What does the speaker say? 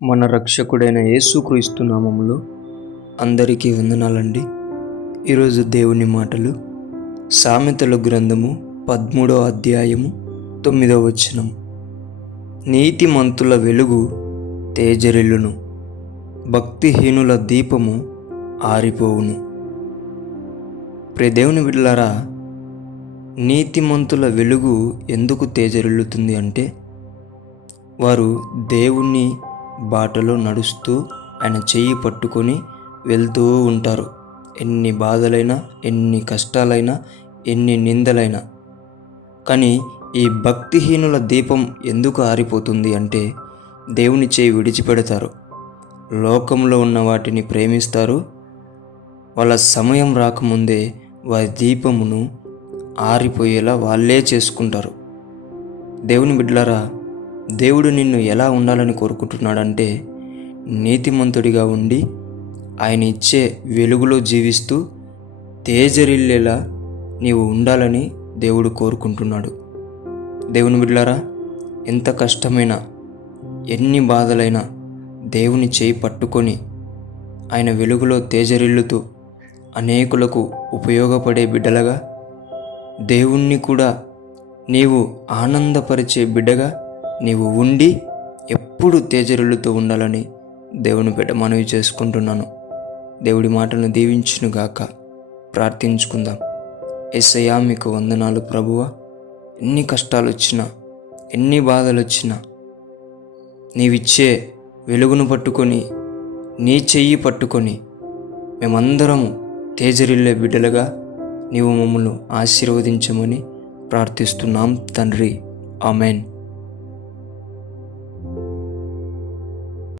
మన రక్షకుడైన యేసుక్రీస్తు నామములో అందరికీ వందనాలండి. ఈరోజు దేవుని మాటలు సామెతల గ్రంథము 13వ అధ్యాయము 9వ వచనం. నీతిమంతుల వెలుగు తేజరిల్లును, భక్తిహీనుల దీపము ఆరిపోవును. ప్రియ దేవుని బిడ్డలారా, నీతిమంతుల వెలుగు ఎందుకు తేజరిల్లుతుంది అంటే వారు దేవుని బాటలో నడుస్తూ ఆయన చెయ్యి పట్టుకొని వెళ్తూ ఉంటారు. ఎన్ని బాధలైనా, ఎన్ని కష్టాలైనా, ఎన్ని నిందలైనా. కానీ ఈ భక్తిహీనుల దీపం ఎందుకు ఆరిపోతుంది అంటే దేవుని చేయి విడిచిపెడతారు, లోకంలో ఉన్న వాటిని ప్రేమిస్తారు. వాళ్ళ సమయం రాకముందే వారి దీపమును ఆరిపోయేలా వాళ్ళే చేసుకుంటారు. దేవుని బిడ్డలారా, దేవుడు నిన్ను ఎలా ఉండాలని కోరుకుంటున్నాడంటే నీతిమంతుడిగా ఉండి ఆయన ఇచ్చే వెలుగులో జీవిస్తూ తేజరిల్లేలా నీవు ఉండాలని దేవుడు కోరుకుంటున్నాడు. దేవుని బిడ్డలారా, ఎంత కష్టమైనా, ఎన్ని బాధలైనా దేవుని చేయి పట్టుకొని ఆయన వెలుగులో తేజరిల్లుతూ అనేకులకు ఉపయోగపడే బిడ్డలుగా, దేవుణ్ణి కూడా నీవు ఆనందపరిచే బిడ్డగా నీవు ఉండి ఎప్పుడు తేజరిల్లుతూ ఉండాలని దేవుని బిడ్డ మనవి చేసుకుంటున్నాను. దేవుడి మాటలను దీవించునుగాక. ప్రార్థించుకుందాం. యేసయ్యా, మీకు వందనాలు ప్రభువా. ఎన్ని కష్టాలు వచ్చినా, ఎన్ని బాధలు వచ్చినా నీవిచ్చే వెలుగును పట్టుకొని, నీ చెయ్యి పట్టుకొని మేమందరము తేజరిల్లే బిడ్డలుగా నీవు మమ్మల్ని ఆశీర్వదించమని ప్రార్థిస్తున్నాం తండ్రి. ఆమెన్.